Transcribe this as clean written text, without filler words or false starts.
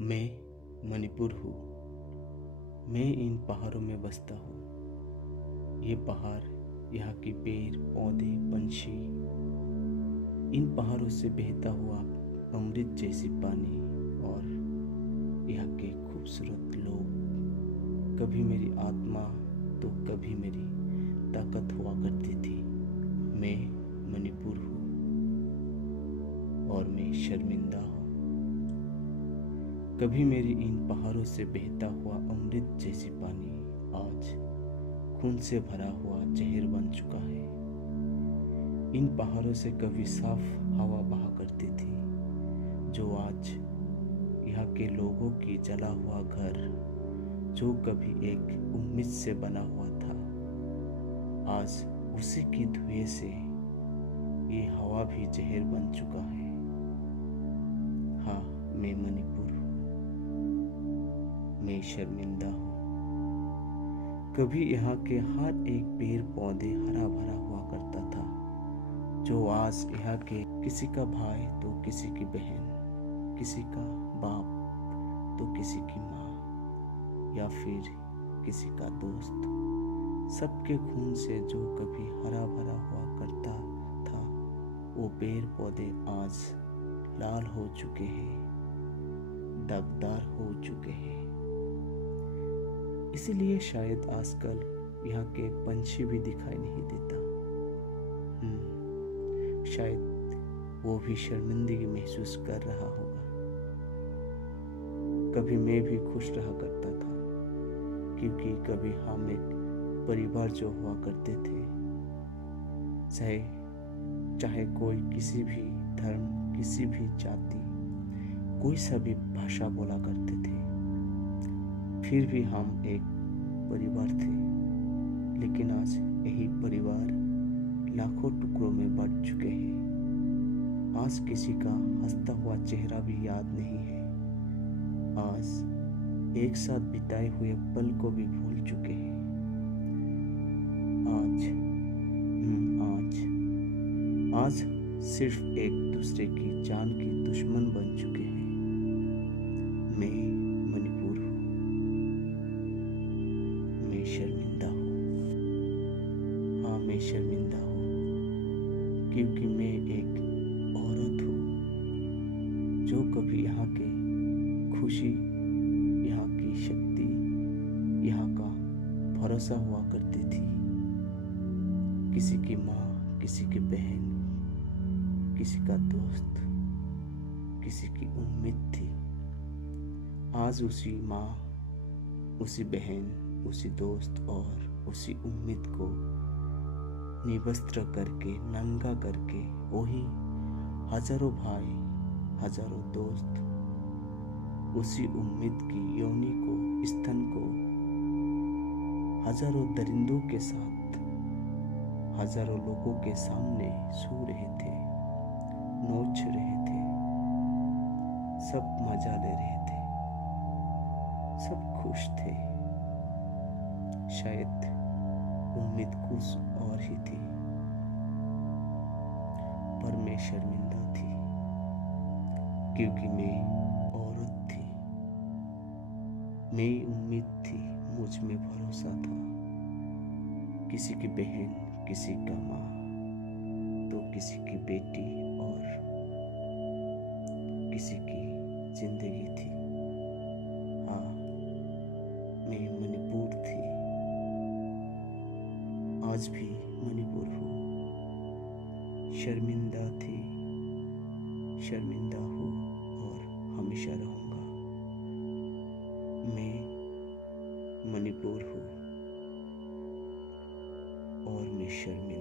मैं मणिपुर हूँ। मैं इन पहाड़ों में बसता हूँ। ये पहाड़, यहाँ की पेड़ पौधे पंछी, इन पहाड़ों से बहता हुआ अमृत जैसी पानी और यहाँ के खूबसूरत लोग कभी मेरी आत्मा तो कभी मेरी ताकत हुआ करती थी। मैं मणिपुर हूँ और मैं शर्मिंदा हूँ। कभी मेरी इन पहाड़ों से बहता हुआ अमृत जैसी पानी आज खून से भरा हुआ जहर बन चुका है। इन पहाड़ों से कभी साफ हवा बहा करती थी, जो आज यहाँ के लोगों की जला हुआ घर, जो कभी एक उम्मीद से बना हुआ था, आज उसी की धुएं से ये हवा भी जहर बन चुका है। हाँ, मैं मणिपुर हूँ। मैं शर्मिंदा हूँ। कभी यहाँ के हर एक पेड़ पौधे हरा भरा हुआ करता था, जो आज यहाँ के किसी का भाई तो किसी की बहन, किसी का बाप तो किसी की माँ, या फिर किसी का दोस्त, सबके खून से जो कभी हरा भरा हुआ करता था, वो पेड़ पौधे आज लाल हो चुके हैं, दागदार हो चुके हैं। इसीलिए शायद आजकल यहाँ के पंछी भी दिखाई नहीं देता। शायद वो भी शर्मिंदगी महसूस कर रहा होगा। कभी मैं भी खुश रहा करता था, क्योंकि कभी हम एक परिवार जो हुआ करते थे, चाहे कोई किसी भी धर्म, किसी भी जाति, कोई सा भी भाषा बोला करते थे, फिर भी हम एक परिवार थे। लेकिन आज यही परिवार लाखों टुकड़ों में बंट चुके हैं। आज किसी का हंसता हुआ चेहरा भी याद नहीं है। आज एक साथ बिताए हुए पल को भी भूल चुके हैं। आज सिर्फ एक दूसरे की जान की दुश्मन बन चुके हैं। मैं मणिपुर हूँ। मैं शर्मिंदा हूँ। हाँ, मैं शर्मिंदा हूँ, क्योंकि मैं एक औरत हूँ जो कभी यहाँ के खुशी, यहाँ की शक्ति, यहाँ का भरोसा हुआ करती थी। किसी की माँ, किसी की बहन, किसी का दोस्त, किसी की उम्मीद थी। आज उसी माँ, उसी बहन, उसी दोस्त और उसी उम्मीद को निवस्त्र करके, नंगा करके, वही हजारों भाई, हजारों दोस्त, उसी उम्मीद की योनि को, स्तन को हजारों दरिंदों के साथ, हजारों लोगों के सामने सो रहे थे, नोच रहे थे, सब मजा ले रहे थे, सब खुश थे। शायद उम्मीद कुछ और ही थी, पर मैं शर्मिंदा थी, क्योंकि मैं औरत थी। मेरी उम्मीद थी, मुझ में भरोसा था। किसी की बहन, किसी का माँ, तो किसी की बेटी और किसी की जिंदगी थी। हाँ, मैं मणिपुर थी, आज भी मणिपुर हूँ। शर्मिंदा थी, शर्मिंदा हूँ और हमेशा रहूँगा। मैं मणिपुर हूँ और मैं शर्मिंदा